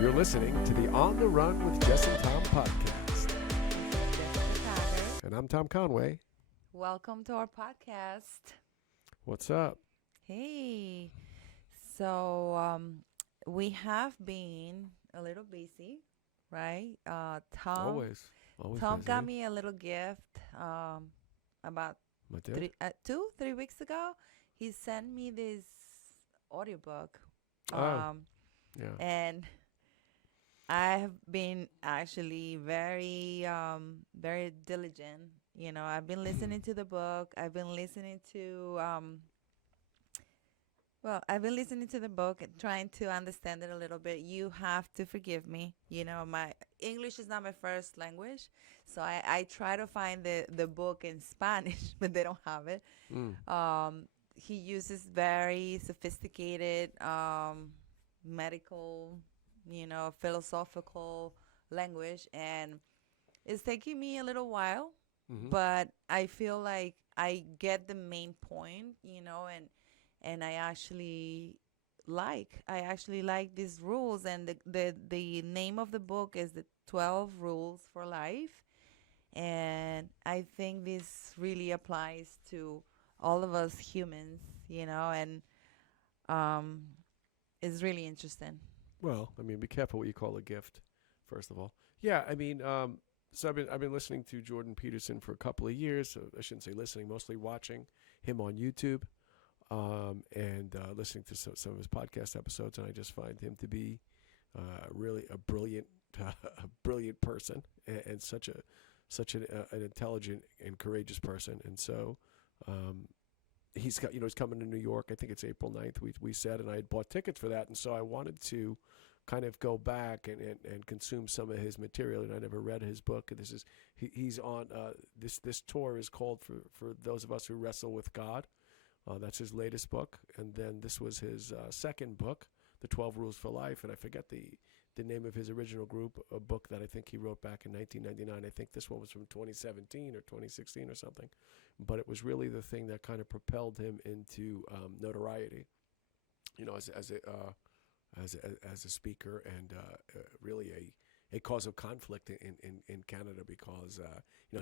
You're listening to the On the Run with Jess and Tom podcast. And I'm Tom Conway. Welcome to our podcast. What's up? Hey. So we have been a little busy, right? Always Tom busy. got me a little gift about My dad? 3 weeks ago. He sent me this audiobook. Yeah. And I have been actually very diligent. You know, I've been listening to the book. I've been listening to, I've been listening to the book and trying to understand it a little bit. You have to forgive me. You know, my English is not my first language. So I try to find the book in Spanish, but they don't have it. He uses very sophisticated medical, philosophical language, and it's taking me a little while, but I feel like I get the main point, and I actually like these rules, and the name of the book is the 12 Rules for Life, and I think this really applies to all of us humans, and it's really interesting. Well, I mean, be careful what you call a gift, first of all. Yeah, I mean, so I've been listening to Jordan Peterson for a couple of years. So I shouldn't say listening, mostly watching him on YouTube, and listening to some of his podcast episodes. And I just find him to be really a brilliant person, and such an intelligent and courageous person. And so he's coming to New York. I think it's April 9th. We said, and I had bought tickets for that, and so I wanted to kind of go back and consume some of his material. And I never read his book. He's on this tour is called for those of us who wrestle with God. That's his latest book, and then this was his second book, The 12 Rules for Life, and I forget the name of his original a book that I think he wrote back in 1999. I think this one was from 2017 or 2016 or something, but it was really the thing that kind of propelled him into notoriety, as a speaker, and really a cause of conflict in Canada, because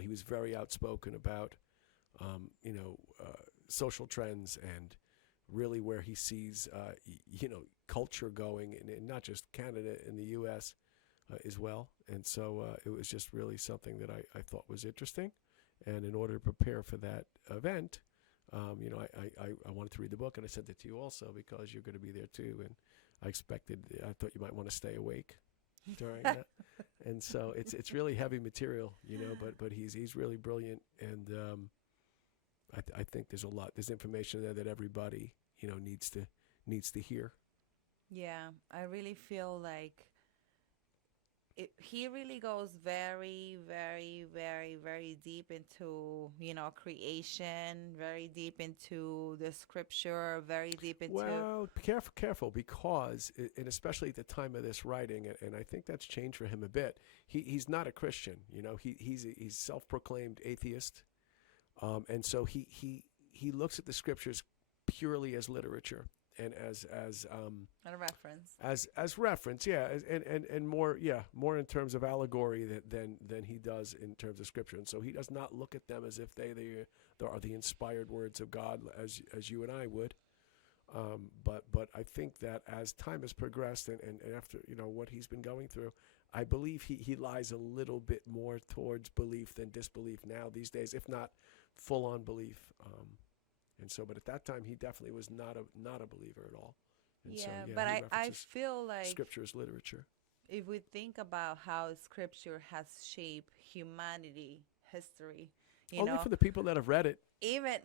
he was very outspoken about social trends and really where he sees culture going, in not just Canada, in the U.S. As well. And so it was just really something that I thought was interesting. And in order to prepare for that event, I wanted to read the book, and I sent it to you also because you're going to be there too. And I thought you might want to stay awake during that. And so it's really heavy material, but he's really brilliant. And I think there's information there that everybody, needs to hear. Yeah, I really feel like he really goes very, very, very, very deep into, creation, very deep into the scripture, very deep into... Well, careful, because, and especially at the time of this writing, and I think that's changed for him a bit, he's not a Christian, he's self-proclaimed atheist, and so he looks at the scriptures purely as literature. And as a reference, as reference, yeah, and more in terms of allegory than he does in terms of scripture. And so he does not look at them as if they are the inspired words of God, as you and I would. But I think that as time has progressed and after what he's been going through, I believe he lies a little bit more towards belief than disbelief now these days, if not full on belief. And so, but at that time, he definitely was not a believer at all. And but I feel like scripture is literature. If we think about how scripture has shaped humanity, history, only for the people that have read it. Even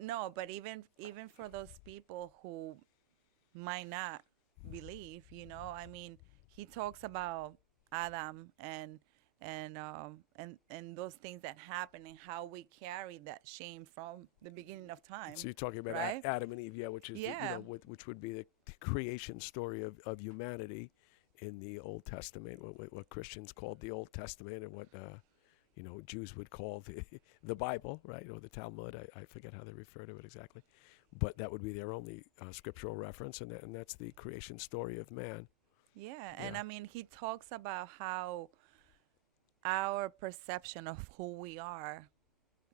for those people who might not believe, I mean, he talks about Adam and those things that happen and how we carry that shame from the beginning of time. So you're talking about right? Adam and Eve, which is which would be the creation story of humanity in the Old Testament, what Christians called the Old Testament, and what Jews would call the Bible, right, or the Talmud. I forget how they refer to it exactly, but that would be their only scriptural reference, and that's the creation story of man. Yeah, and Yeah. I mean, he talks about how our perception of who we are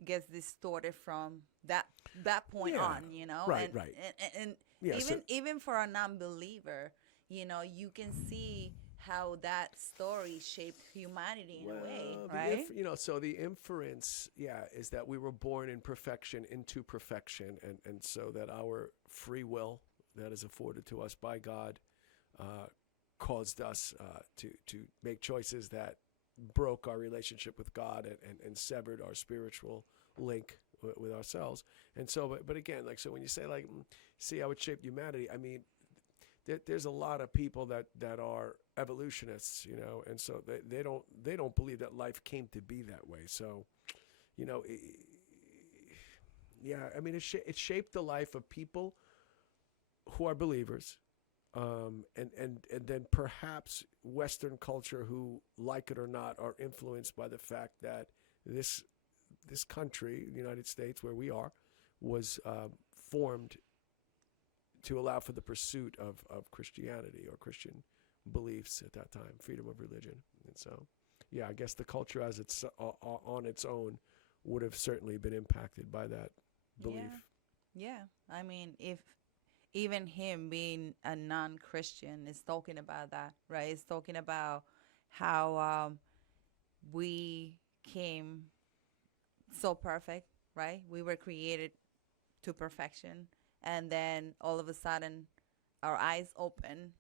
gets distorted from that point Yeah. on, you know, Right. Right. and Yeah. So even for a non-believer, you know, you can see how that story shaped humanity in a way, well, right? so the inference, yeah, is that we were born in perfection into perfection, and so that our free will that is afforded to us by God uh, caused us to make choices that broke our relationship with God and severed our spiritual link with ourselves. And so, but again, like, so when you say like, see how it shaped humanity, I mean, there's a lot of people that are evolutionists, and so they don't believe that life came to be that way. So, you know, it, yeah, I mean, it shaped the life of people who are believers, and then perhaps Western culture, who, like it or not, are influenced by the fact that this country, the United States, where we are, was formed to allow for the pursuit of Christianity or Christian beliefs at that time, freedom of religion. And so, yeah, I guess the culture as it's on its own would have certainly been impacted by that belief. Yeah. I mean, if even him being a non-Christian is talking about that, right? It's talking about how we came so perfect, right? We were created to perfection, and then all of a sudden our eyes open,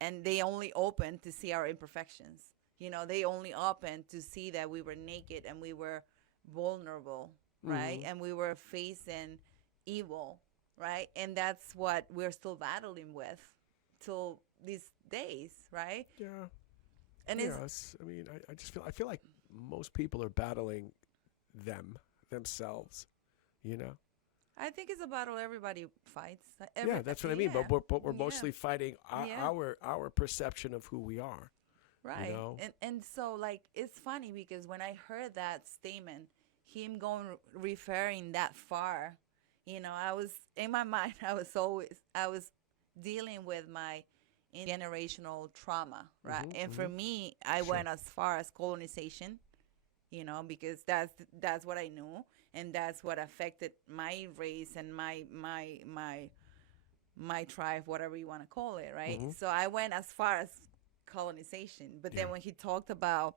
and they only open to see our imperfections. You know, they only open to see that we were naked and we were vulnerable, right? Mm-hmm. And we were facing evil, right? And that's what we're still battling with till these days, right? Yeah. And it's Yes. I mean, I feel like most people are battling themselves. You know. I think it's a battle everybody fights. Yeah, that's what I mean. Yeah, But we're yeah, mostly fighting yeah. our perception of who we are. You Right. know. And so like it's funny because when I heard that statement, him going referring that far, you know, I was in my mind I was dealing with my generational trauma, right? Mm-hmm. And for Mm-hmm. me, I Sure. went as far as colonization, you know, because that's what I knew, and that's what affected my race and my tribe, whatever you want to call it, right? Mm-hmm. So I went as far as colonization. But Yeah. then when he talked about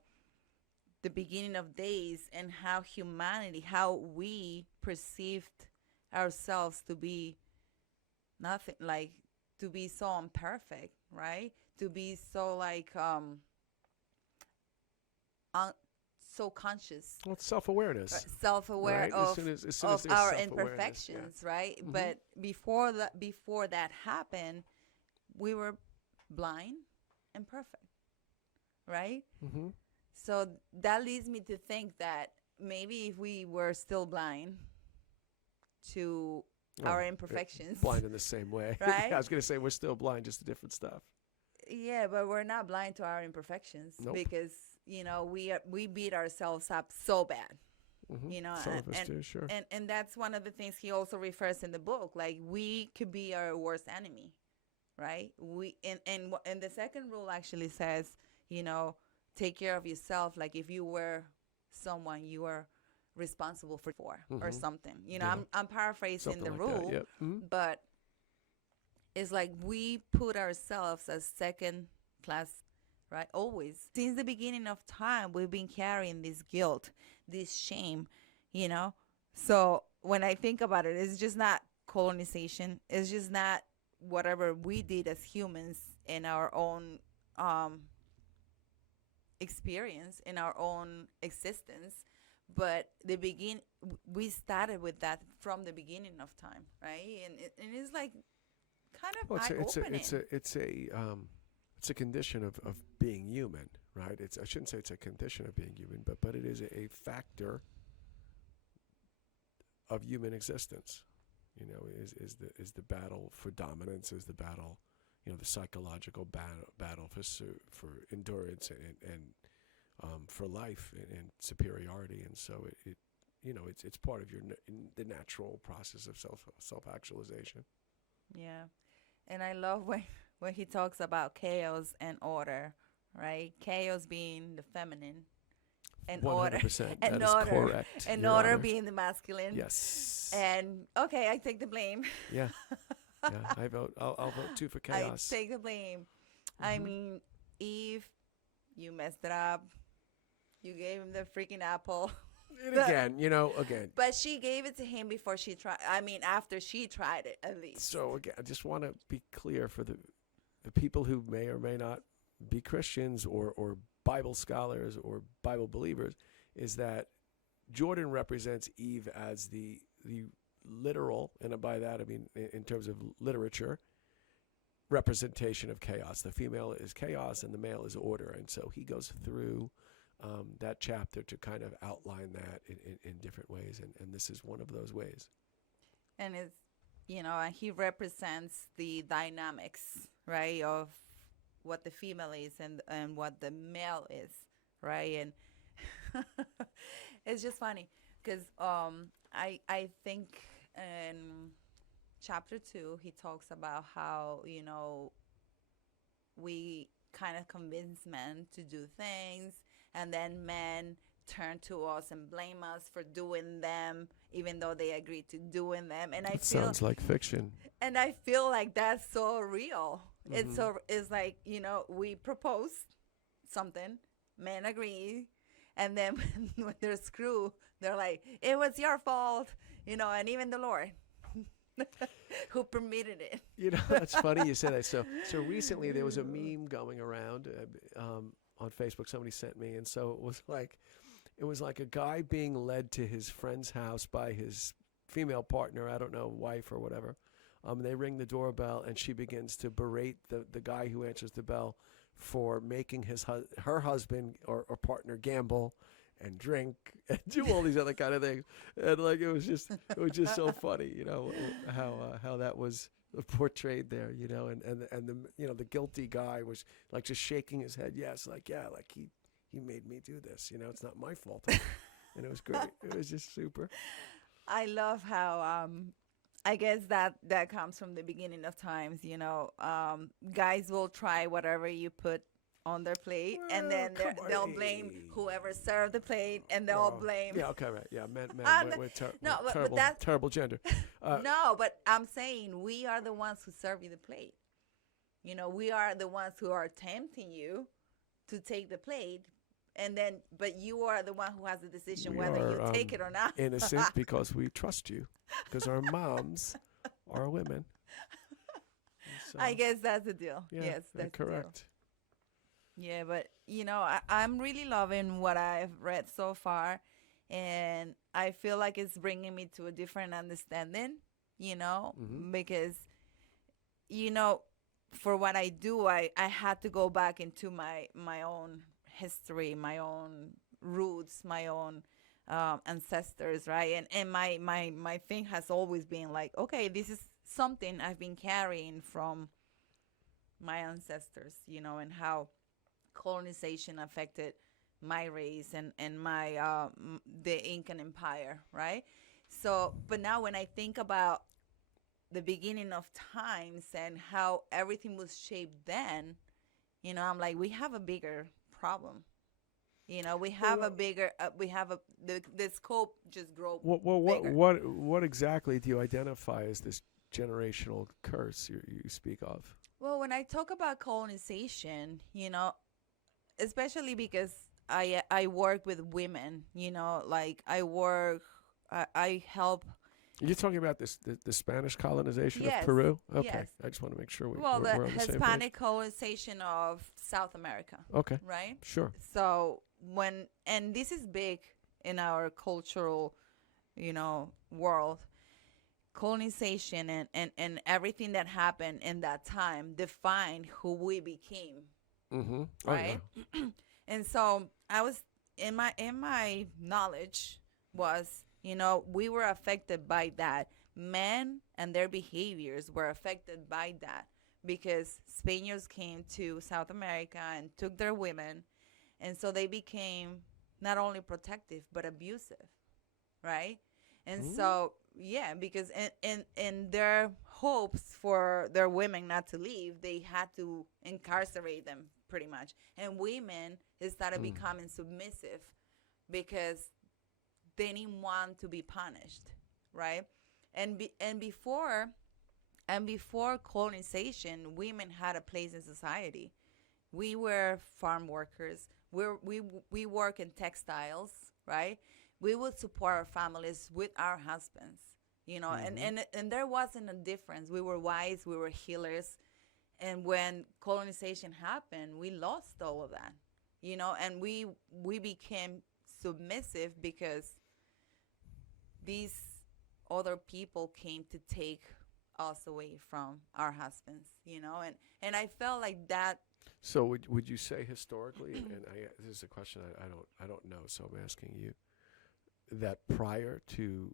the beginning of days and how humanity, how we perceived ourselves to be nothing, like to be so imperfect, right? To be so like un- so conscious, Well, it's self-awareness, self-aware right? of As soon as there's our self-awareness, yeah. imperfections, right? Mm-hmm. But before that happened, we were blind and perfect, right? Mm-hmm. So that leads me to think that maybe if we were still blind to our Oh, imperfections, blind in the same way. right? Yeah, I was gonna say we're still blind, just to different stuff. Yeah, but we're not blind to our imperfections Nope. because you know we beat ourselves up so bad, Mm-hmm. you know, Some of us do, sure. and that's one of the things he also refers in the book. Like we could be our worst enemy, right? We and the second rule actually says, you know, take care of yourself. Like if you were someone you are responsible for or Mm-hmm. something. You know, Yeah, I'm paraphrasing something the like that. rule, Yep. Mm-hmm. but it's like we put ourselves as second class, right? Always. Since the beginning of time, we've been carrying this guilt, this shame, you know? So when I think about it, it's just not colonization. It's just not whatever we did as humans in our own um, experience, in our own existence. But we started with that from the beginning of time, right? And it's like kind of Well, eye opening. it's a condition of being human, right? I shouldn't say it's a condition of being human, but it is a factor of human existence. You know, is the battle for dominance, is the battle, the psychological battle for endurance and for life and superiority, and so it's part of the natural process of self actualization. Yeah. And I love when where he talks about chaos and order, right? Chaos being the feminine, and order 100%. and That is order correct, and Your order Honor. being the masculine. Yes. And okay, I take the blame. Yeah. Yeah. I vote. I'll vote too for I chaos. take the blame. I Mhm. mean, Eve, you messed it up. You gave him the freaking apple. And again, again. But she gave it to him before she tried. I mean, after she tried it, at least. So again, I just want to be clear for the people who may or may not be Christians or Bible scholars or Bible believers, is that Jordan represents Eve as the literal, and by that I mean in terms of literature, representation of chaos. The female is chaos and the male is order, and so he goes through that chapter to kind of outline that in different ways, and this is one of those ways. And it's, and he represents the dynamics, right, of what the female is and what the male is, right? And it's just funny because I think in chapter 2 he talks about how we kind of convince men to do things, and then men turn to us and blame us for doing them even though they agreed to doing them. And It sounds like fiction. and I feel like that's so real. Mhm. It's like, we propose something, men agree, and then when they're screwed, they're like, it was your fault, and even the Lord who permitted it. That's funny you say that. So recently there was a meme going around on Facebook. Somebody sent me, and so it was like a guy being led to his friend's house by his female partner. I don't know, wife or whatever. They ring the doorbell, and she begins to berate the guy who answers the bell for making her husband or partner gamble and drink and do all these other kind of things. And it was just so funny, how that was portrayed there, and the guilty guy was like just shaking his head, yes, he made me do this, it's not my fault. And it was great. It was just super. I love how I guess that comes from the beginning of times. Guys will try whatever you put on their plate, and then they'll blame whoever served the plate, and they'll blame. Yeah, okay, right. Yeah, men, we're no, but terrible, that's terrible gender. no, but I'm saying we are the ones who serve you the plate. We are the ones who are tempting you to take the plate, and then, but you are the one who has the decision whether you take it or not. Innocent because we trust you, because our moms are women. So, I guess that's the deal. yeah, Yes, that's correct. The deal. Yeah, but I'm really loving what I've read so far, and I feel like it's bringing me to a different understanding. Because for what I do, I had to go back into my own history, my own roots, my own ancestors, right? And my thing has always been like, okay, this is something I've been carrying from my ancestors, and how colonization affected my race and my the Incan Empire, right? So, but now when I think about the beginning of times and how everything was shaped then, I'm like, we have a bigger problem. We have a bigger, the scope just grow bigger. What exactly do you identify as this generational curse you speak of? Well, when I talk about colonization, especially because I work with women, I help. You're talking about the Spanish colonization Yes, of Peru? Okay. yes. I just want to make sure we're Well, the on the same page. Hispanic colonization of South America, Okay. right? Sure. So and this is big in our cultural, world. Colonization and everything that happened in that time defined who we became, Mm-hmm. right? Oh, yeah. And so I was in my knowledge was, we were affected by that. Men and their behaviors were affected by that because Spaniards came to South America and took their women, and so they became not only protective but abusive, right? And so, yeah, because in their hopes for their women not to leave, they had to incarcerate them pretty much. And women started becoming submissive because they didn't want to be punished, right? And before colonization, women had a place in society. We were farm workers. We work in textiles, right? We would support our families with our husbands, and there wasn't a difference. We were wives, we were healers. And when colonization happened, we lost all of that, and we became submissive because these other people came to take us away from our husbands, and I felt like that. So would you say historically, and this is a question I don't know, so I'm asking you, that prior to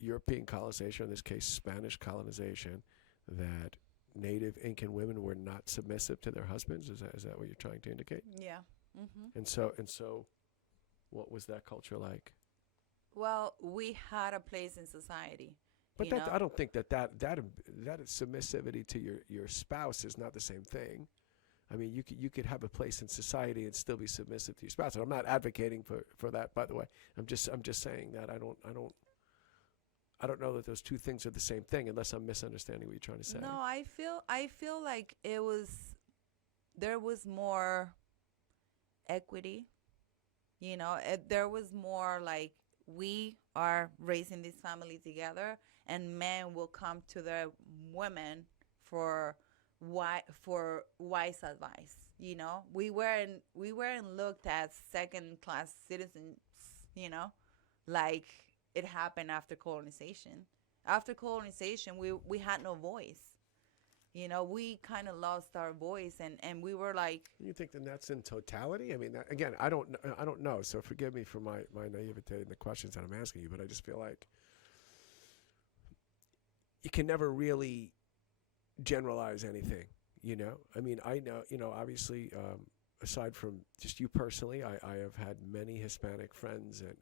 European colonization, in this case Spanish colonization, that native Incan women were not submissive to their husbands? Is that what you're trying to indicate? Yeah. Mm-hmm. And so, what was that culture like? Well, we had a place in society. But I don't think that submissivity to your spouse is not the same thing. I mean, you could have a place in society and still be submissive to your spouse. And I'm not advocating for that, by the way. I'm just saying that I don't know that those two things are the same thing, unless I'm misunderstanding what you're trying to say. No, I feel like there was more equity. There was more like, we are raising this family together, and men will come to their women for wise advice. We weren't looked at second class citizens. Like it happened after colonization. After colonization, we had no voice. We kind of lost our voice, and we were like. You think that that's in totality? I mean, again, I don't know. So forgive me for my naivete in the questions that I'm asking you, but I just feel like you can never really generalize anything. I mean, I know, obviously, aside from just you personally, I have had many Hispanic friends and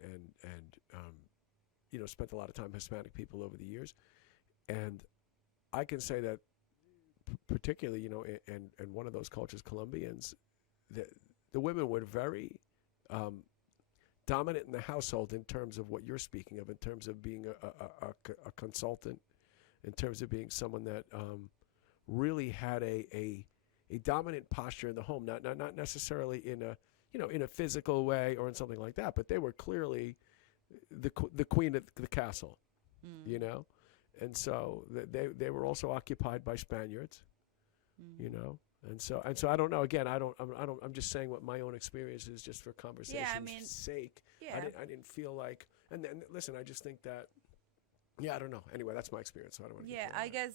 spent a lot of time with Hispanic people over the years, and I can say that. Particularly, and one of those cultures, Colombians, the women were very dominant in the household in terms of what you're speaking of, in terms of being a consultant, in terms of being someone that really had a dominant posture in the home, not necessarily in a physical way or in something like that, but they were clearly the queen of the castle, And so they were also occupied by Spaniards, and so I don't know. Again, I'm just saying what my own experience is, just for conversation's sake. Yeah. I didn't feel like, and then listen, I just think that, I don't know. Anyway, that's my experience. So I don't want to. Yeah, I guess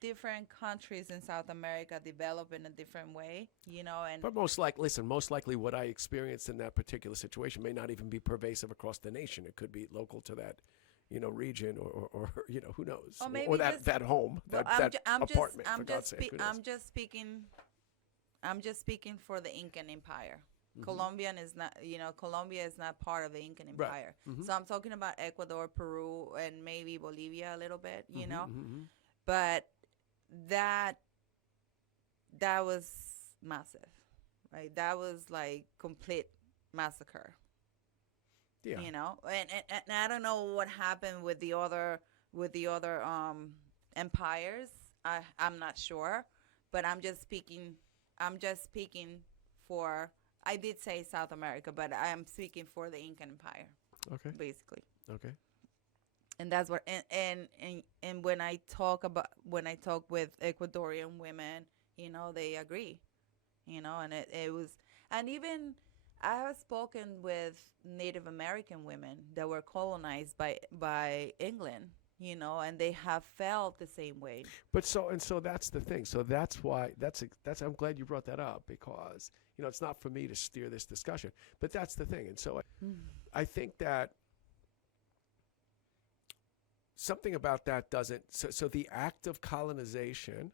different countries in South America develop in a different way, and. But most likely what I experienced in that particular situation may not even be pervasive across the nation. It could be local to that. Region or who knows, or that home, that apartment. I'm just speaking for the Incan Empire. Mm-hmm. Colombia is not part of the Incan Empire. Right. Mm-hmm. So I'm talking about Ecuador, Peru, and maybe Bolivia a little bit, Mm-hmm. But that was massive, right? That was like complete massacre. Yeah. And I don't know what happened with the other empires. I'm not sure, but I'm just speaking for. I did say South America, but I am speaking for the Incan Empire. Okay. Basically. Okay. And that's what and when I talk with Ecuadorian women, they agree, and it was, and even. I have spoken with Native American women that were colonized by England, and they have felt the same way. But so that's the thing. So that's why that's I'm glad you brought that up, because it's not for me to steer this discussion, but that's the thing. And so I think that something about that doesn't. So the act of colonization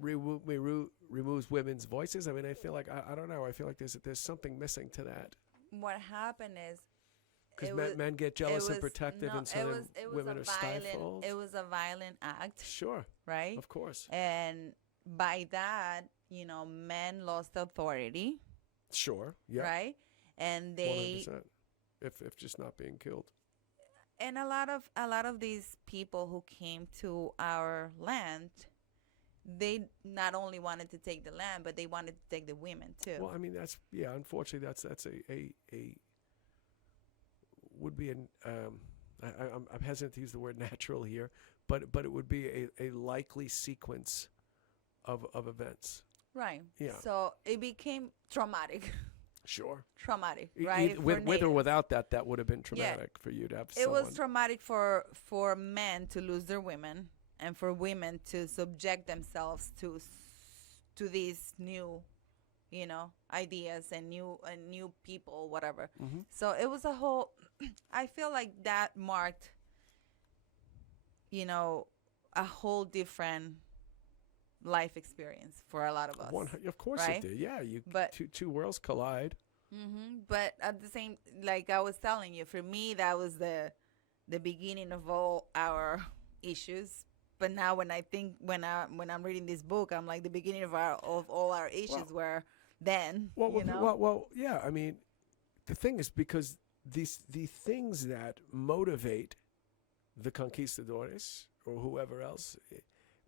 removes women's voices. I mean, I feel like I don't know. I feel like there's something missing to that. What happened is Because it men, was men get it jealous and was protective, no and so it then was it was women a are violent stifled. it was a violent act, Sure, right? of course. And by that, men lost authority, Sure, yeah, right? And one hundred they percent. If just not being killed. and a lot of these people who came to our land, they not only wanted to take the land, but they wanted to take the women too. Well, I mean that's yeah. Unfortunately, that's a would be an I'm hesitant to use the word natural here, but it would be a likely sequence of events. Right. Yeah, So it became traumatic. sure. Traumatic, right? For With or natives. without that, that would have been Yeah. traumatic for you to have It was someone. traumatic for men to lose their women and for women to subject themselves to these new, ideas and new people, whatever. Hmm. So it was a whole I feel like that marked, a whole different life experience for a lot of us, Of course it right? did. Yeah, you But two worlds collide. but at the same, like I was telling you, for me that was the beginning of all our issues. But now when I think when I'm reading this book, I'm like the beginning of all our issues Well, were then, yeah. I mean, the thing is because the things that motivate the conquistadores or whoever else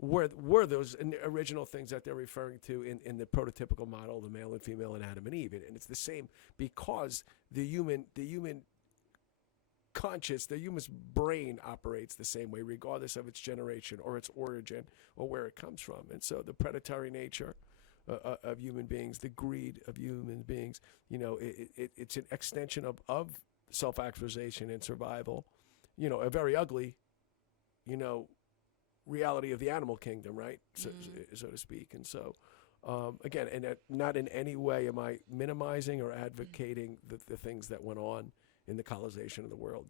were those original things that they're referring to in the prototypical model, the male and female and Adam and Eve, and it's the same because the human conscious, the human brain operates the same way, regardless of its generation or its origin or where it comes from. And so the predatory nature of human beings, the greed of human beings, it's an extension of self-actualization and survival, a very ugly, reality of the animal kingdom, right? So to speak. And so, again, and not in any way am I minimizing or advocating the things that went on in the colonization of the world,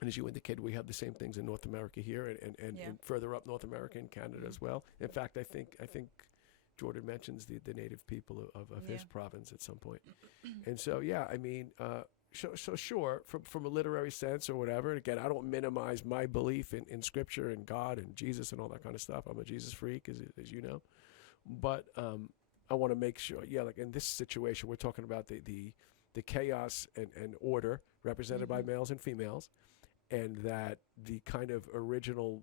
and as you indicated, we have the same things in North America here and further up North America and Canada as well. In fact, I think Jordan mentions the native people of his province at some point. And so, yeah, I mean, so sure, from a literary sense or whatever, and again, I don't minimize my belief in Scripture and God and Jesus and all that kind of stuff. I'm a Jesus freak, as you know. But I want to make sure, like in this situation, we're talking about the chaos and order represented by males and females, and that the kind of original,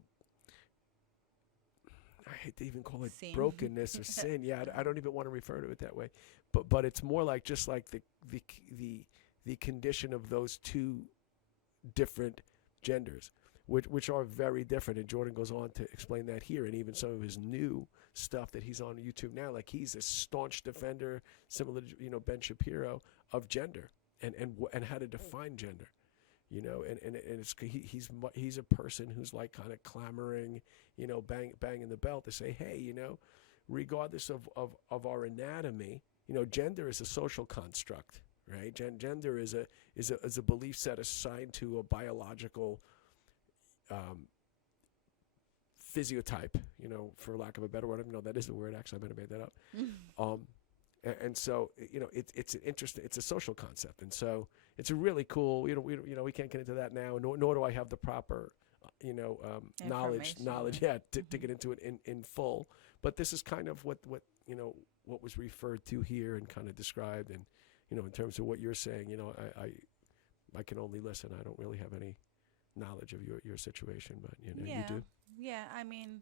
I hate to even call it Sin. brokenness or sin. Yeah, I don't even want to refer to it that way. But it's more like just like the condition of those two different genders, which are very different. And Jordan goes on to explain that here, and even some of his new stuff that he's on YouTube now. Like he's a staunch defender, similar to Ben Shapiro, of gender and how to define gender. And it's he's a person who's like kind of clamoring, banging the bell to say, hey, regardless of our anatomy, gender is a social construct, right? Gender is a belief set assigned to a biological physiotype, for lack of a better word. I don't know that is the word. Actually, I might have made that up. And so, it's an interesting, it's a social concept. And so it's a really cool, we can't get into that now, nor do I have the proper, knowledge, to get into it in full. But this is kind of what was referred to here and kind of described. And, in terms of what you're saying, I can only listen. I don't really have any knowledge of your situation, but, you do. Yeah, I mean,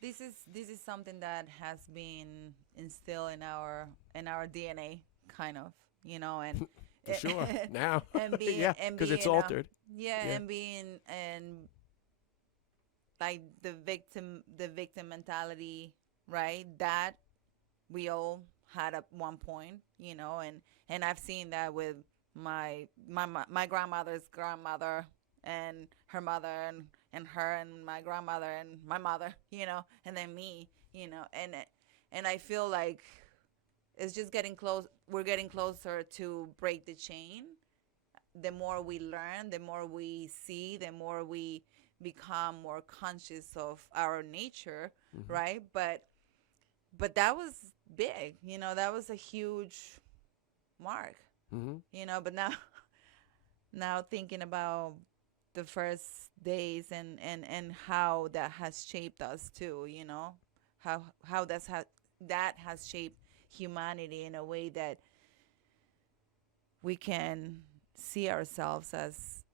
this is something that has been instilled in our DNA, kind of, and For sure. Now. and being yeah, because it's altered. and being like the victim mentality, right? That we all had at one point, and I've seen that with my grandmother's grandmother and her mother and her and my grandmother and my mother, and then me, and I feel like it's just getting close. We're getting closer to break the chain. The more we learn, the more we see, the more we become more conscious of our nature, right? But that was big, that was a huge mark, but now thinking about the first days and how that has shaped us too, you know, how that has shaped humanity in a way that we can see ourselves as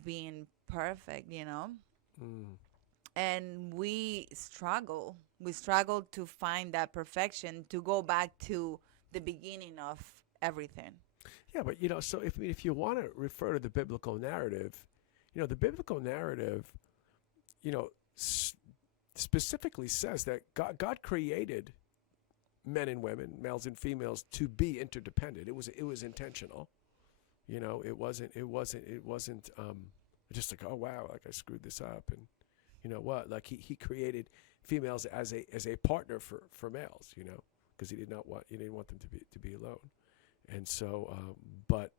being perfect, you know. Mm. And we struggle to find that perfection, to go back to the beginning of everything. Yeah, but so if you want to refer to the biblical narrative, the biblical narrative, you know, s- specifically says that God created men and women, males and females, to be interdependent. It was intentional. It wasn't just like, oh wow, like I screwed this up, and you know what, like he created females as a partner for males, because he didn't want them to be alone. And so but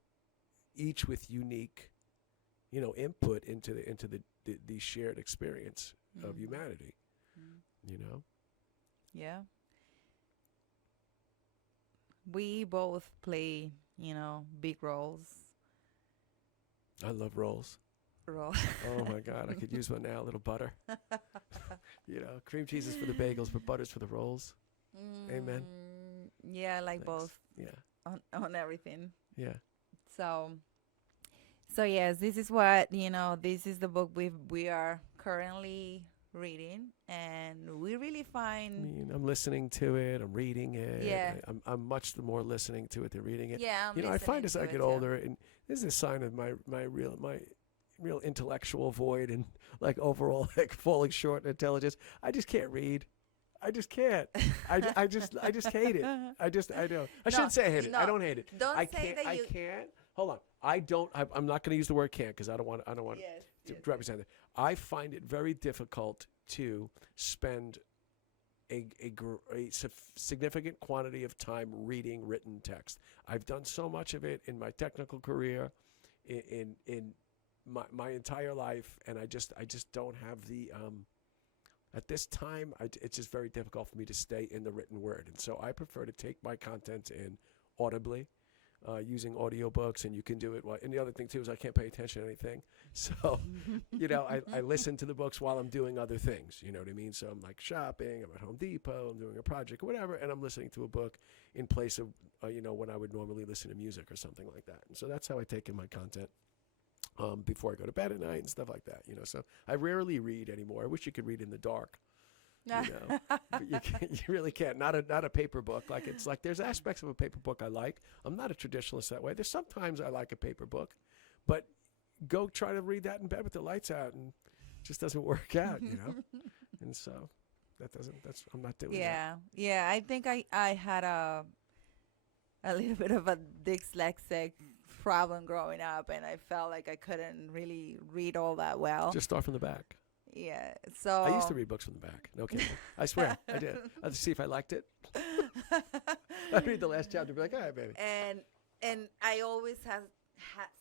each with unique input into the shared experience of Mm-hmm. humanity. you know Yeah, we both play, big I love rolls. role. Oh my god, I could use one now. A little butter. Cream cheese is for the bagels, but butter's for the rolls. Amen. Yeah, I like Thanks. both Yeah. on everything. Yeah. So yes, this is what, this is the book we are currently reading, and we really I find. mean, I'm listening to it. I'm reading it. Yeah. I'm much more listening to it than reading it. Yeah, I'm I find listening as to I it get too. older, and this is a sign of my real intellectual void, and like overall like falling short in intelligence. I just can't read. I just can't. I just hate it. I don't. I No, shouldn't say I hate it. I no, don't hate it. don't I say can't. that I you. can't. Hold on. I don't. I'm not going to use the word can't because I don't want. Yes, To yes, represent it. I find it very difficult to spend a significant quantity of time reading written text. I've done so much of it in my technical career, in my entire life, and I just don't have the at this time. It's just very difficult for me to stay in the written word, and so I prefer to take my content in audibly. Using audiobooks, and you can do it. And the other thing too is I can't pay attention to anything, so I listen to the books while I'm doing other things. You know what I mean? So I'm like shopping, I'm at Home Depot, I'm doing a project or whatever, and I'm listening to a book in place of when I would normally listen to music or something like that. And so that's how I take in my content before I go to bed at night and stuff like that. So I rarely read anymore. I wish you could read in the dark. But you really can't. Not a paper book. Like it's like there's aspects of a paper book I like. I'm not a traditionalist that way. There's sometimes I like a paper book, but go try to read that in bed with the lights out, and it just doesn't work out. And so I'm not doing that. Yeah. I think I had a little bit of a dyslexic problem growing up, and I felt like I couldn't really read all that well. Just start from the back. Yeah. So I used to read books from the back. No kidding. I swear I did. I'd see if I liked it. I'd read the last chapter and be like, all right, baby. And I always had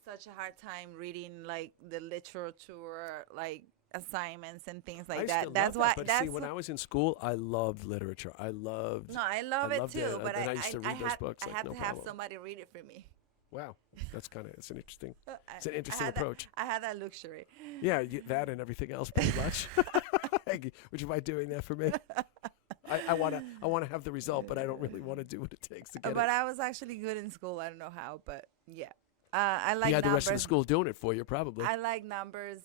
such a hard time reading like the literature, like assignments and things like I that. still That's love why. that. But That's see, when I was in school, I loved literature. I loved. no, I love it loved too. it. But And I I used to read those books. I Like, had no to have problem. somebody read it for me. Wow, it's an interesting. I- It's an I interesting had that- approach. I had that luxury. Yeah, that and everything else, pretty much. Thank you. Would you mind doing that for me? I want to have the result, but I don't really want to do what it takes to get But it. I was actually good in school. I don't know how, but yeah. I like You had the numbers. rest of the school doing it for you, probably. I like numbers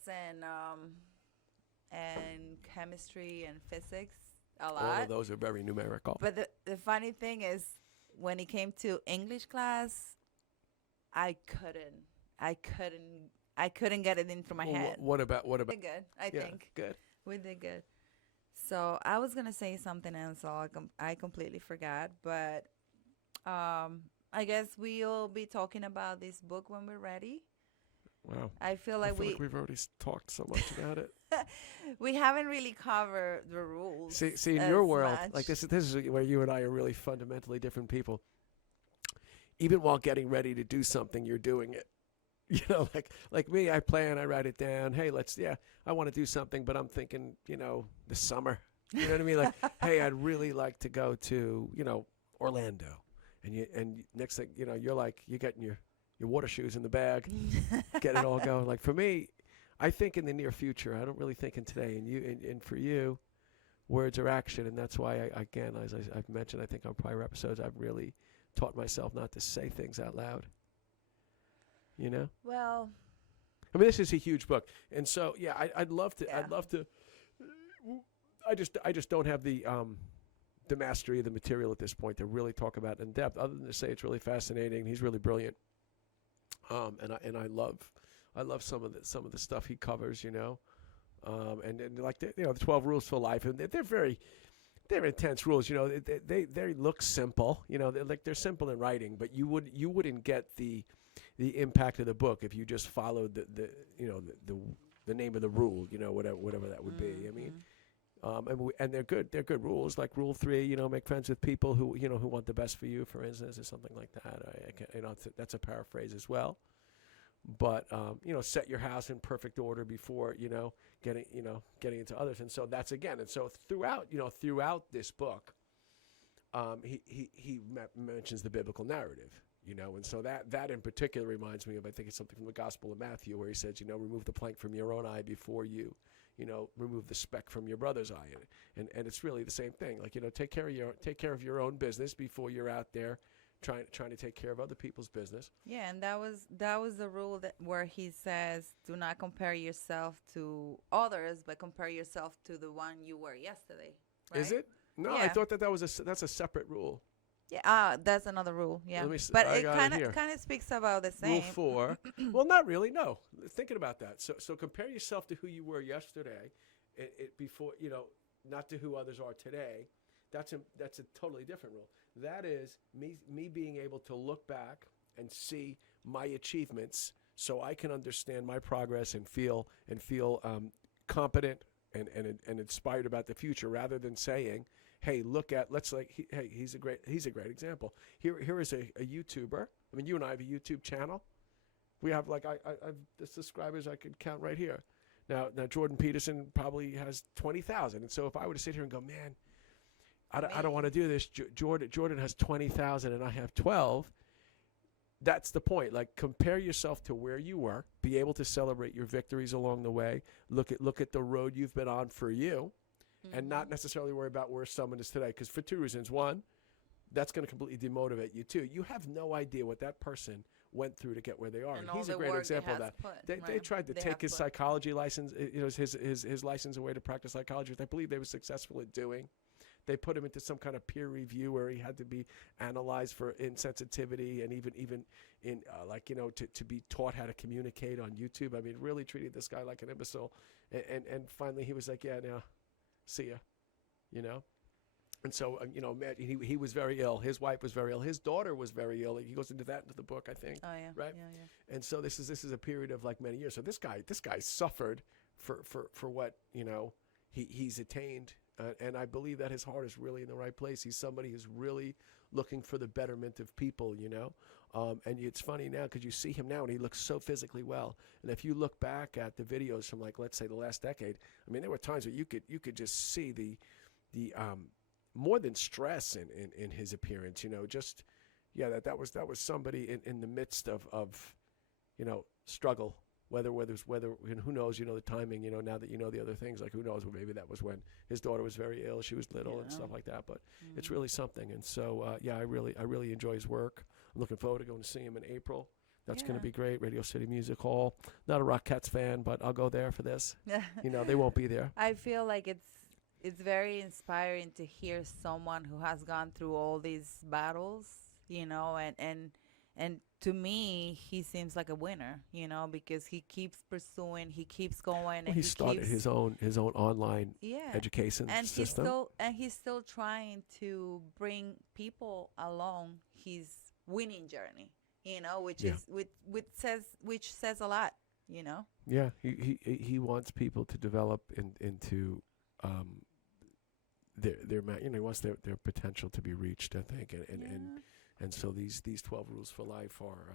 and chemistry and physics a All lot. of those are very numerical. But the funny thing is, when it came to English class, I couldn't get it into my Well, head. What about? We did good, I Yeah, think. good. We did good. So I was gonna say something else, so I completely forgot. But I guess we'll be talking about this book when we're ready. Wow. I feel I like feel like we've already talked so much about it. we haven't really covered the rules. See, in as your world, much. like this is where you and I are really fundamentally different people. Even while getting ready to do something, you're doing it. Like me, I plan, I write it down. Hey, I want to do something, but I'm thinking, the summer. You know what I mean? Like, hey, I'd really like to go to, Orlando. And next thing, you're like, you're getting your your water shoes in the bag, get it all going. Like for me, I think in the near future. I don't really think in today. And for you, words are action, and that's why again, as I've mentioned, I think on prior episodes, I've really taught myself not to say things out loud. You know. Well, I mean, this is a huge book, and so yeah, I'd love to. yeah. I'd love to. I just don't have the mastery of the material at this point to really talk about it in depth. Other than to say it's really fascinating. He's really brilliant. And I love some of the stuff he covers. You know, and like the 12 rules for life, and they're intense rules. You know, they look simple. You know, they're simple in writing, but you wouldn't get the impact of the book if you just followed the name of the rule, whatever that would be. I mean, and they're good rules. Like Rule 3, make friends with people who want the best for you, for instance, or something like that. That's a paraphrase as well. But set your house in perfect order before getting into others. And so that's again. And so throughout this book, he mentions the biblical narrative. And so that in particular reminds me of, I think it's something from the Gospel of Matthew, where he says, remove the plank from your own eye before you, remove the speck from your brother's eye. And it's really the same thing. Like, take care of your own business before you're out there trying to take care of other people's business. Yeah, and that was the rule where he says, do not compare yourself to others, but compare yourself to the one you were yesterday. Right? Is it? No, Yeah. I thought that's a separate rule. Yeah, that's another rule. Yeah, but it kind of speaks about the same. Rule 4. Well, not really. No, thinking about that. So compare yourself to who you were yesterday, before not to who others are today. That's a totally different rule. That is me being able to look back and see my achievements, so I can understand my progress and feel competent and inspired about the future, rather than saying, hey, he's a great example. Here is a YouTuber. I mean, you and I have a YouTube channel. We have I've the subscribers I could count right here. Now Jordan Peterson probably has 20,000. And so if I were to sit here and go, man, I don't want to do this. Jordan has 20,000 and I have 12. That's the point. Like, compare yourself to where you were. Be able to celebrate your victories along the way. Look at the road you've been on for you. And not necessarily worry about where someone is today. Because for two reasons. One, that's going to completely demotivate you. Two, you have no idea what that person went through to get where they are. And he's a great example of that. They tried to take his psychology license, his license away to practice psychology, which I believe they were successful at doing. They put him into some kind of peer review where he had to be analyzed for insensitivity, and even in to be taught how to communicate on YouTube. I mean, really treated this guy like an imbecile. And finally he was like, yeah, no. See ya, and so he was very ill. His wife was very ill. His daughter was very ill. He goes into the book, I think. Oh yeah, right. Yeah. And so this is a period of many years. So this guy suffered for what he's attained, and I believe that his heart is really in the right place. He's somebody who's really looking for the betterment of people, and it's funny now because you see him now and he looks so physically well. And if you look back at the videos from let's say the last decade, I mean, there were times where you could just see the more than stress in his appearance, that was somebody in the midst of struggle. Whether who knows, the timing, now that the other things, who knows, well, maybe that was when his daughter was very ill, she was little and stuff like that, but it's really something. And so, I really enjoy his work. I'm looking forward to going to see him in April. That's going to be great. Radio City Music Hall. Not a Rockettes fan, but I'll go there for this. They won't be there. I feel like it's very inspiring to hear someone who has gone through all these battles, and to me, he seems like a winner, because he keeps pursuing, he keeps going. Well, and he started his own online education system. He's still trying to bring people along his winning journey, which says a lot, Yeah, he wants people to develop into their he wants their potential to be reached, I think, and so these 12 rules for life are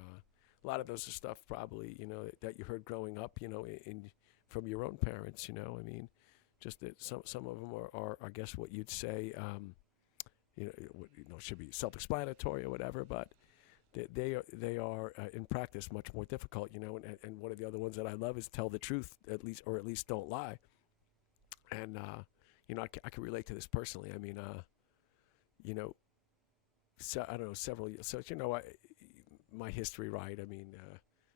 a lot of those are stuff probably that you heard growing up from your own parents. I mean, just that some of them are I guess what you'd say should be self-explanatory or whatever, but they are in practice much more difficult, you know. And one of the other ones that I love is tell the truth, at least don't lie. And you know, I can relate to this personally. I mean, you know, so I don't know, several years. So you know, my history, right? I mean,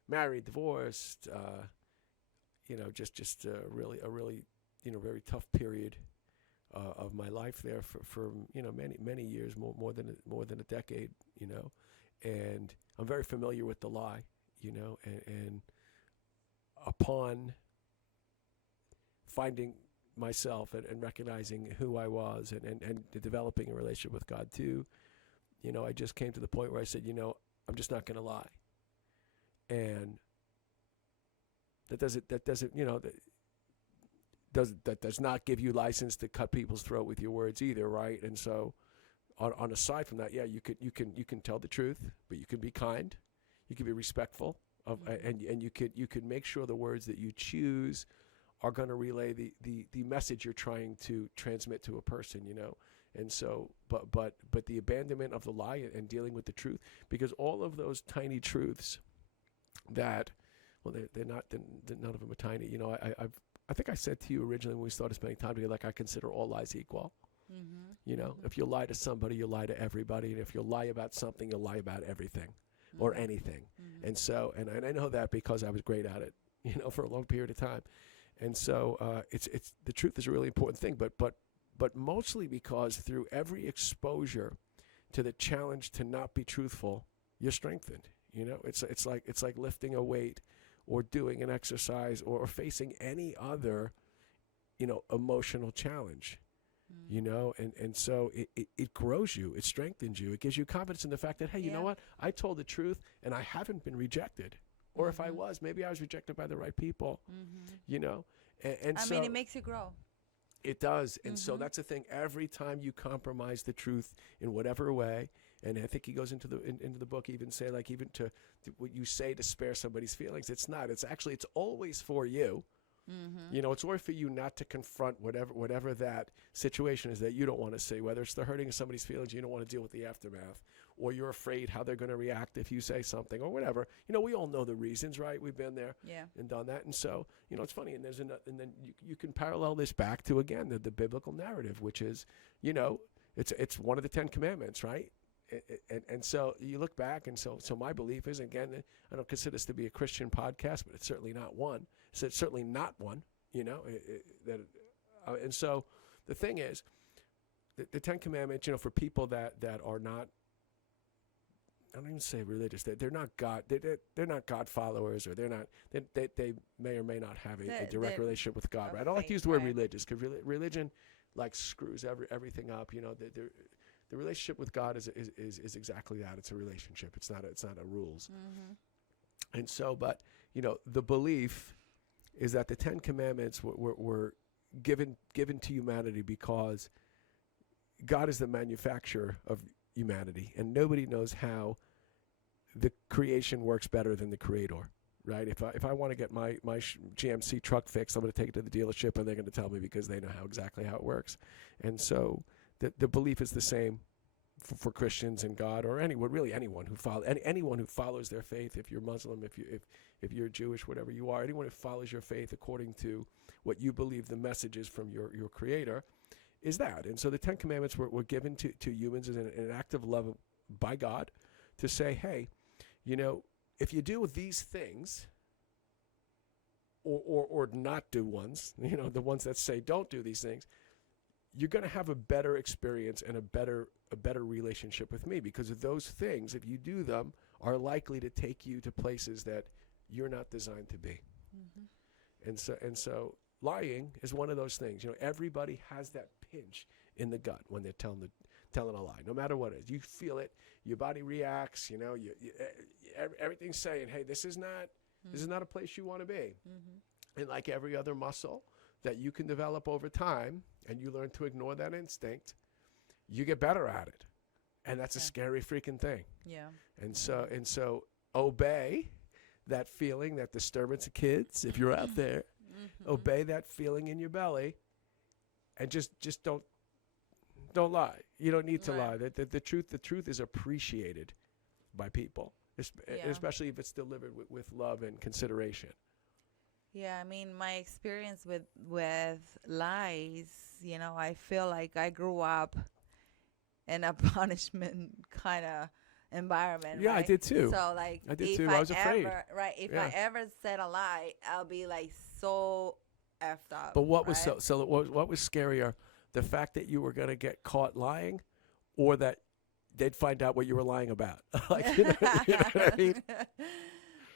married, divorced. You know, just a really you know, very tough period of my life there for you know, many years, more than a decade, you know. And I'm very familiar with the lie, you know, and upon finding myself and recognizing who I was and developing a relationship with God too, you know, I just came to the point where I said, you know, I'm just not going to lie. And that doesn't, you know, that does not give you license to cut people's throat with your words either, right? And so, on aside from that, yeah, you can tell the truth, but you can be kind, you can be respectful of, and you could make sure the words that you choose are going to relay the message you're trying to transmit to a person, you know. And so, but the abandonment of the lie and dealing with the truth, because all of those tiny truths that, well, none of them are tiny, you know. I think I said to you originally when we started spending time together, like, I consider all lies equal. Mm-hmm. You know, Mm-hmm. if you lie to somebody, you lie to everybody, and if you lie about something, you'll lie about everything Mm-hmm. or anything. Mm-hmm. And so, and I know that because I was great at it, you know, for a long period of time. And so, it's the truth is a really important thing, but mostly because through every exposure to the challenge to not be truthful, you're strengthened. You know, it's like lifting a weight, or doing an exercise, or facing any other, you know, emotional challenge. Mm-hmm. You know, and so it grows you, it strengthens you, it gives you confidence in the fact that, hey, you know what, I told the truth and I haven't been rejected. Or if I was, maybe I was rejected by the right people, you know. And I so mean, it makes you grow. it does. And so that's the thing. Every time you compromise the truth in whatever way, and I think he goes into the book, even say, like, even to what you say to spare somebody's feelings, it's not. It's actually, it's always for you. Mm-hmm. You know, it's always for you not to confront whatever that situation is that you don't want to see, whether it's the hurting of somebody's feelings, you don't want to deal with the aftermath, or you're afraid how they're going to react if you say something, or whatever. You know, we all know the reasons, right? We've been there and done that. And so, you know, it's funny. And and then you can parallel this back to, again, the biblical narrative, which is, you know, it's one of the 10 Commandments, right? And so you look back, and so my belief is, again, I don't consider this to be a Christian podcast, but it's certainly not one. So it's certainly not one, you know. And so the thing is, the 10 Commandments, you know, for people that are not, I don't even say religious, they're not God, they're not God followers, or they may or may not have a direct relationship with God, right? I don't like to use the word religious, because religion, like, screws everything up, you know. The relationship with God is exactly that. It's a relationship. It's not a rules. And so, but, you know, the belief is that the 10 Commandments were given to humanity because God is the manufacturer of humanity, and nobody knows how the creation works better than the creator, right? If I want to get my GMC truck fixed, I'm going to take it to the dealership, and they're going to tell me, because they know exactly how it works. And so the belief is the same for Christians and God, or anyone who follows their faith. If you're Muslim, if you're Jewish, whatever you are, anyone who follows your faith according to what you believe the message is from your creator, is that. And so the 10 Commandments were given to humans as an act of love by God, to say, hey, you know, if you do these things, or not do ones, you know, the ones that say don't do these things, you're going to have a better experience and a better relationship with me, because of those things, if you do them, are likely to take you to places that you're not designed to be. And so lying is one of those things. You know, everybody has that pinch in the gut when they're telling a lie, no matter what it is. You feel it, your body reacts, you know, everything's saying, hey, this is not a place you want to be. And like every other muscle that you can develop over time, and you learn to ignore that instinct, you get better at it. And that's a scary freaking thing. Yeah. And so obey that feeling, that disturbance of kids, if you're out there, obey that feeling in your belly, and just don't lie. You don't need to lie. The truth is appreciated by people, Yeah. especially if it's delivered with love and consideration. Yeah, I mean, my experience with lies, I feel like I grew up in a punishment kind of environment, Yeah, I right? did too. So like I did if too. I I was afraid. ever, right, if I Yeah. ever said a lie, I'll be like so effed up, But what was right? what was scarier, the fact that you were going to get caught lying, or that they'd find out what you were lying about? Like, you know what I mean?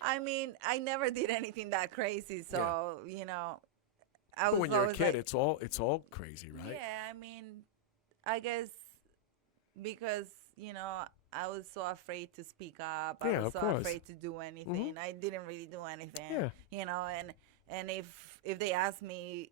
I mean, I never did anything that crazy, Yeah. so I But was when you're a always kid, like, it's all crazy, right? yeah, I mean, I guess because I was so afraid to speak up. I Yeah, was of so course. afraid to do anything. Mhm. I didn't really do anything. Yeah. And if they asked me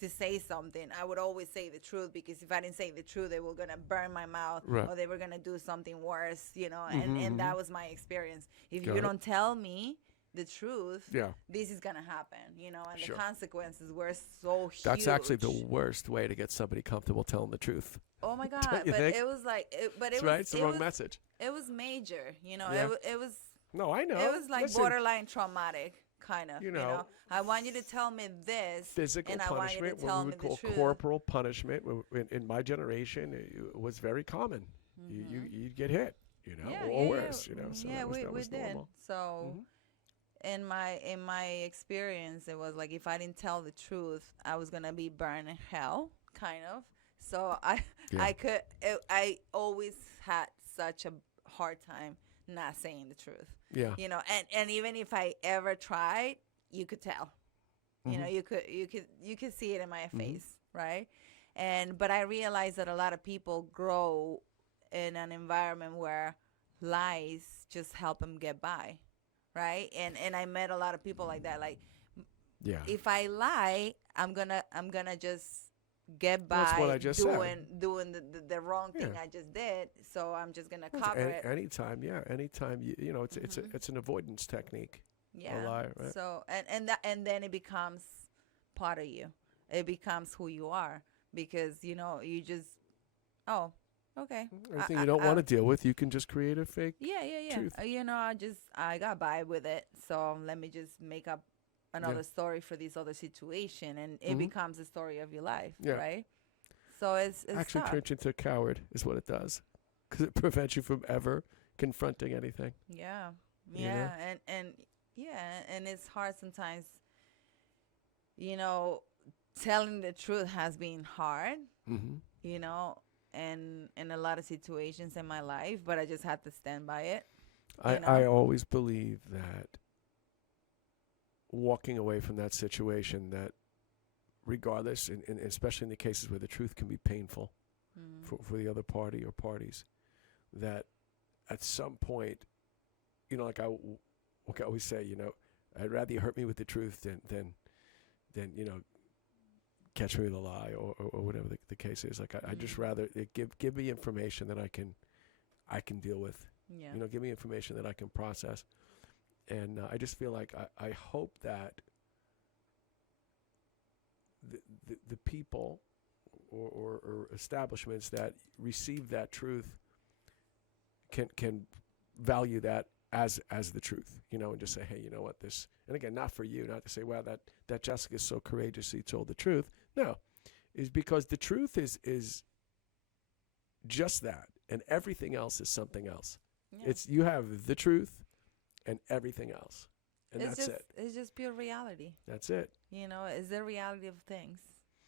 to say something, I would always say the truth, because if I didn't say the truth, they were gonna burn my mouth, Right. or they were gonna do something worse. Mhm, And that mhm. was my experience. If Got you it. don't tell me the truth, Yeah. this is gonna happen. And Sure. the consequences were so huge. That's actually the worst way to get somebody comfortable telling the truth. Oh my God! you But think? it was like, but That's it right. was It's the it wrong was message. it was major. Yeah. It was No, I know. it was like Listen, borderline traumatic, kind of. You know, I want you to tell me this, physical and I want you to punishment, what tell we me would the call truth. corporal punishment, in my generation, it was very common. You'd get hit, or worse, So yeah, that we was did. normal. So Mhm. in my experience, it was like if I didn't tell the truth, I was gonna be burned in hell, kind of. So Yeah. I always had such a hard time not saying the truth. Yeah. And even if I ever tried, you could tell. Mhm. You could see it in my face, right? But I realized that a lot of people grow in an environment where lies just help them get by, right? And I met a lot of people like that. Like, Yeah. if I lie, I'm gonna just get Well, that's what by I just said. doing the wrong thing Yeah. I just did. So I'm just gonna Well, cover it. anytime, anytime it's an avoidance technique. Yeah. A lie, right? So and then it becomes part of you. It becomes who you are, because you just, oh, okay. Anything you don't want to deal with, you can just create a fake. Yeah, yeah, yeah. truth. I got by with it. So let me just make up another story for this other situation, and it becomes the story of your life, Yeah. right? So it's Actually tough. turns you into a coward is what it does, because it prevents you from ever confronting anything. Yeah, You yeah, know? and yeah, and it's hard sometimes. Telling the truth has been hard. Mm-hmm. And in a lot of situations in my life, but I just had to stand by it. I always believe that walking away from that situation, that regardless, and especially in the cases where the truth can be painful for the other party or parties, that at some point, like I always say, I'd rather you hurt me with the truth than catch me with a lie or whatever the case is. Like I just rather give me information that I can deal with. Yeah. Give me information that I can process. And I just feel like I hope that the people or establishments that receive that truth can value that as the truth, and just say, hey, you know what, this, and again, not for you, not to say, wow, that Jessica's so courageously told the truth. No, is because the truth is just that, and everything else is something else. Yeah. It's, you have the truth and everything else, and that's it. It's just pure reality. That's it. It's the reality of things.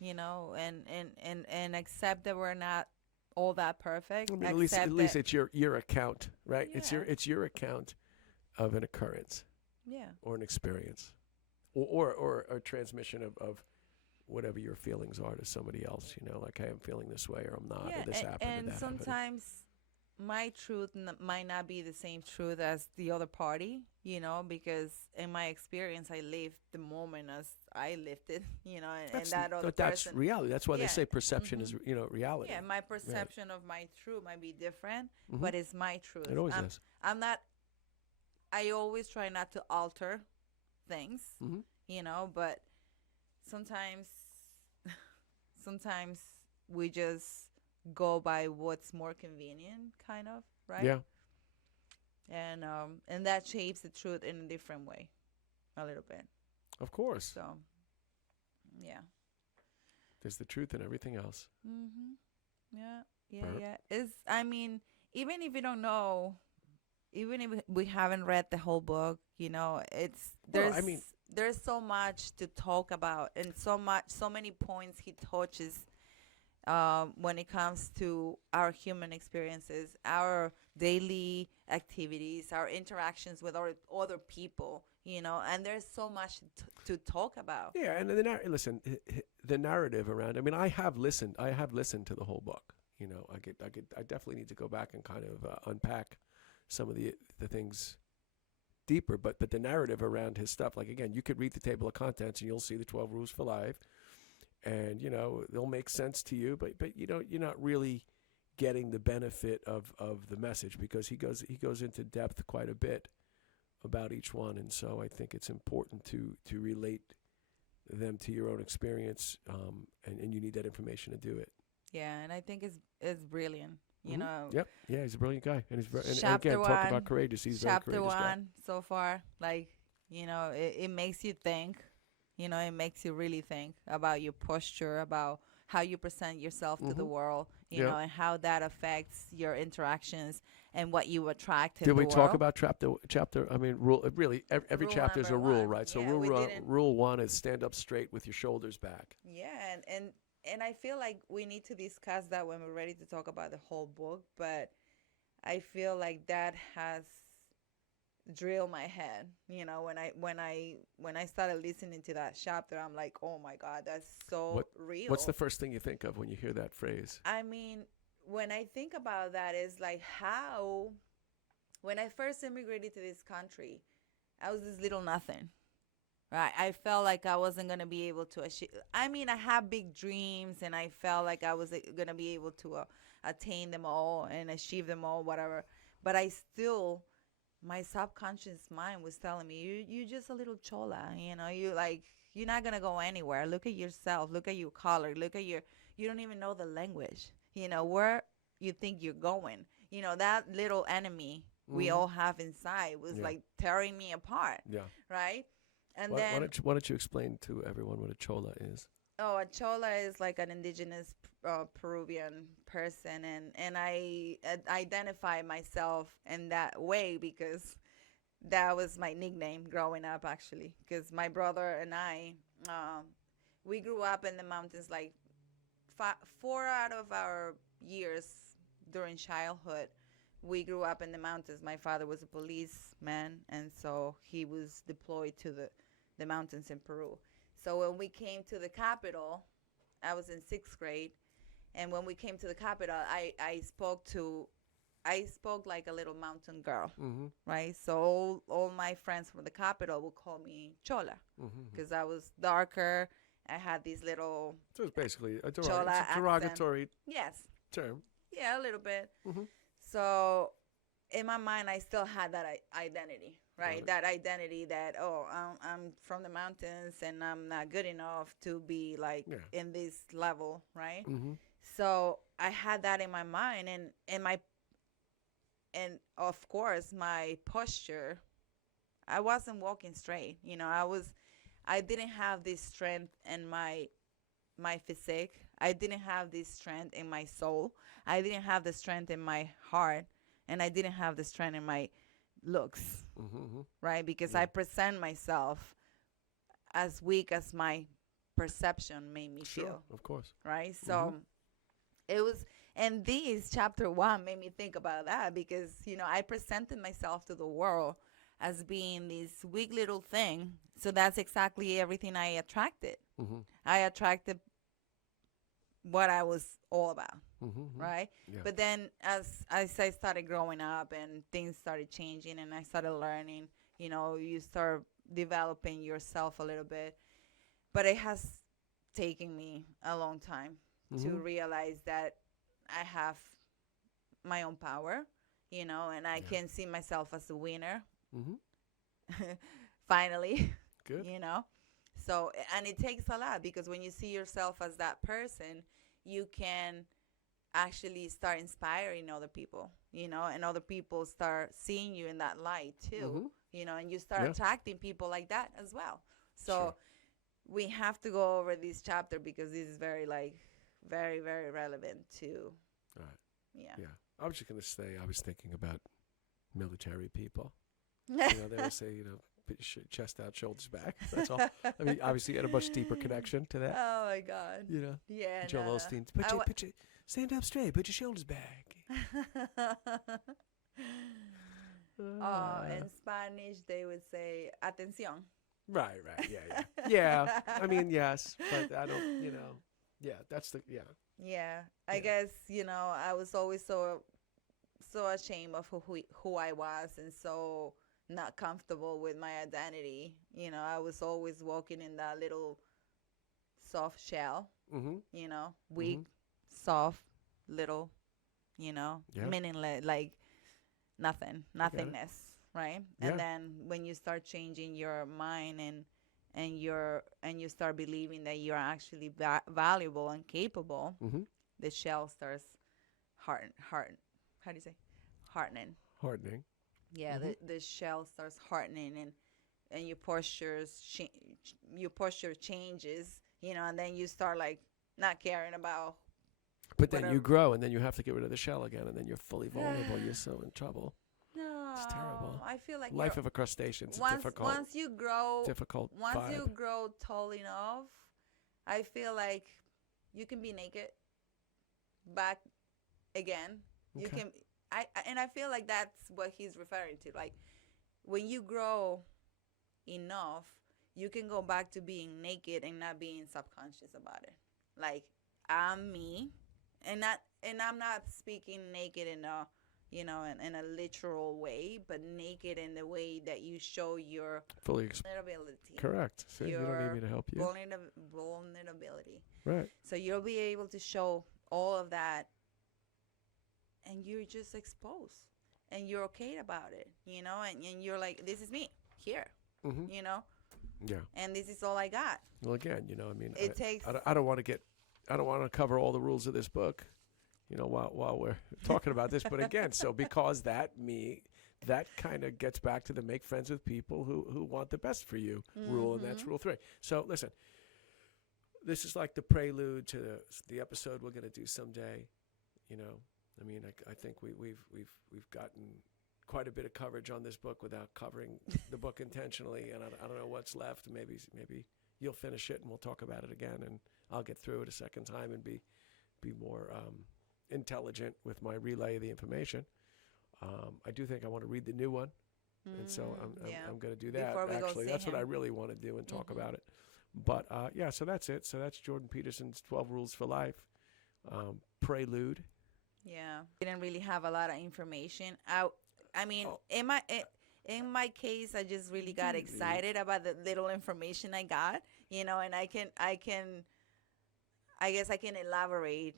And accept that we're not all that perfect. I mean, at least it's your account, right? Yeah. It's your account of an occurrence, Yeah. or an experience, or a transmission of whatever your feelings are to somebody else. Like, hey, I'm feeling this way, or I'm not, or this happened, or and that happened. sometimes my truth might not be the same truth as the other party, because in my experience, I lived the moment as I lived it, and that other That's person. reality. That's why they Yeah. say perception is reality. Yeah, my perception of my truth might be different, Mhm. but it's my truth. It always is. I always try not to alter things, Mhm. but sometimes, sometimes we just go by what's more convenient, kind of, right? Yeah. And that shapes the truth in a different way, a little bit. Of course. So, yeah. There's the truth in everything else. Mhm. Yeah. Yeah. Burp. Yeah. It's. I mean, even if you don't know, even if we haven't read the whole book, it's Well, I mean, there's so much to talk about, and so many points he touches when it comes to our human experiences, our daily activities, our interactions with our other people, and there's so much to talk about. yeah, and listen, the narrative around. I mean, I have listened. To the whole book. I definitely need to go back and kind of unpack some of the things deeper. But the narrative around his stuff, like again, you could read the table of contents and you'll see the 12 rules for life, and they'll make sense to you. But you're not really getting the benefit of the message, because he goes into depth quite a bit about each one, and so I think it's important to relate them to your own experience, and you need that information to do it. Yeah, and I think it's brilliant. Yep. Yeah, he's a brilliant guy, and and Chapter again, one, talk about courageous. He's very chapter courageous guy. one so far, like it makes you think. It makes you really think about your posture, about how you present yourself to the world, and how that affects your interactions and what you attract in Did the we world. talk about chapter? I mean, rule. Really, every Rule chapter is a number rule, one. right? So Yeah, rule one is stand up straight with your shoulders back. Yeah, and I feel like we need to discuss that when we're ready to talk about the whole book, but I feel like that has drilled my head. When I started listening to that chapter, I'm like, oh my God, that's so real. What's the first thing you think of when you hear that phrase? I mean, when I think about that, it's like how, when I first immigrated to this country, I was this little nothing, right? I felt like I wasn't going to be able to achieve. I mean, I have big dreams, and I felt like I was going to be able to attain them all and achieve them all, whatever. But my subconscious mind was telling me, you're just a little chola, you're not going to go anywhere. Look at yourself. Look at your color. You don't even know the language, where you think you're going. That little enemy we all have inside was like tearing me apart. Yeah. Right. And why don't you explain to everyone what a chola is? Oh, a chola is like an indigenous Peruvian person, and I identify myself in that way because that was my nickname growing up, actually. Because my brother and I, we grew up in the mountains, like 4 out of our years during childhood. We grew up in the mountains. My father was a policeman, and so he was deployed to the mountains in Peru. So when we came to the capital, I was in 6th grade, and when we came to the capital, I spoke like a little mountain girl, right? So all my friends from the capital would call me Chola, because I was darker. I had these little So it's basically a Chola derogatory yes, term. yeah, a little bit. Mm-hmm. So in my mind, I still had that identity, right? That identity that, I'm from the mountains and I'm not good enough to be like in this level, right? Mm-hmm. So I had that in my mind, and of course my posture, I wasn't walking straight. I didn't have this strength in my physique. I didn't have this strength in my soul. I didn't have the strength in my heart, and I didn't have the strength in my looks, right? Because I present myself as weak as my perception made me feel. Of course. Right? So it was, and this chapter 1 made me think about that because, I presented myself to the world as being this weak little thing. So that's exactly everything I attracted. I attracted what I was all about, right? Yeah. But then as I started growing up and things started changing and I started learning, you start developing yourself a little bit. But it has taken me a long time to realize that I have my own power, and I can see myself as a winner. Finally. Good. So, and it takes a lot because when you see yourself as that person, you can actually start inspiring other people, and other people start seeing you in that light too, Mm-hmm. and you start Yeah. attracting people like that as well. So Sure. we have to go over this chapter because this is very, like, very, very relevant to, All right. yeah. Yeah. I was just gonna say I was thinking about military people. Yeah. They always say, put your chest out, shoulders back. That's all. I mean, obviously, you had a much deeper connection to that. Oh my God. Yeah, Joel no, Osteen. I wa- Stand up straight. Put your shoulders back. in Spanish they would say atención. Right. Yeah. Yeah. I mean, yes, but I don't. Yeah. That's the. Yeah. Yeah, I Yeah. guess, I was always so ashamed of who I was, and so not comfortable with my identity. I was always walking in that little soft shell, Mm-hmm. weak, Mhm. soft, little, Yeah. meaningless, like nothing, nothingness, right? Yeah. And then when you start changing your mind and you start believing that you're actually valuable and capable, Mm-hmm. the shell starts how do you say, hardening. Hardening. Yeah, Mhm. the shell starts hardening, and your posture changes, and then you start, like, not caring about But then you whatever. grow, and then you have to get rid of the shell again, and then you're fully vulnerable. You're so in trouble. No, It's terrible. I feel like Life of a crustacean. It's a once difficult, once you grow difficult once vibe. you grow tall enough, I feel like you can be naked back again. You Okay. can and I feel like that's what he's referring to. Like, when you grow enough, you can go back to being naked and not being subconscious about it. Like, I'm me, and I'm not speaking naked in a in a literal way, but naked in the way that you show your Fully vulnerability. correct. See, you don't need Your me to help you. vulnerability. Right. So you'll be able to show all of that, and you're just exposed, and you're okay about it, and you're like, this is me here, Mm-hmm. Yeah. and this is all I got. Well, again, I mean, It takes. I don't want to cover all the rules of this book, while we're talking about this. But again, so because that kind of gets back to the make friends with people who want the best for you rule, and that's Mhm. rule 3. So listen, this is like the prelude to the episode we're going to do someday. I mean, I think we've gotten quite a bit of coverage on this book without covering the book intentionally, and I don't know what's left. Maybe you'll finish it and we'll talk about it again, and I'll get through it a second time and be more intelligent with my relay of the information. I do think I want to read the new one, and so I'm going to do that. Before we go Actually, see that's what I him. really want to do and talk Mhm. about it. But yeah, so that's it. So that's Jordan Peterson's 12 Rules for Life prelude. Yeah, didn't really have a lot of information. I mean, Oh. in my case, I just really got Mhm. excited about the little information I got, and I guess I can elaborate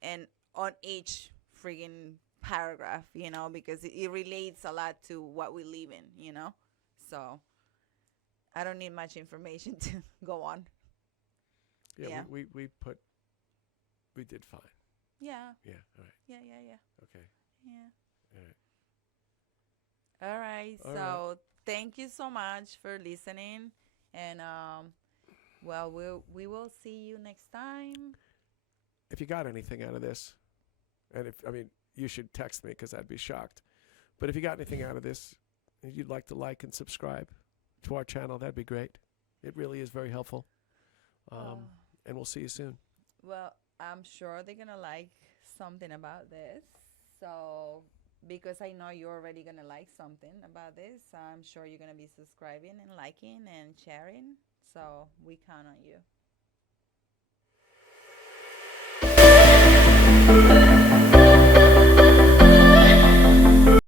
and on each friggin' paragraph, because it relates a lot to what we live in. So I don't need much information to go on. Yeah, Yeah. we did fine. Yeah, Yeah, all right. yeah. Okay. Yeah. All right. All right. All So thank you so much for listening, and well, we will see you next time. If you got anything out of this, and you should text me because I'd be shocked. But if you got anything out of this, if you'd like to like and subscribe to our channel, that'd be great. It really is very helpful. And we'll see you soon. Well, I'm sure they're gonna like something about this. So, because I know you're already gonna like something about this, I'm sure you're gonna be subscribing and liking and sharing. So we count on you.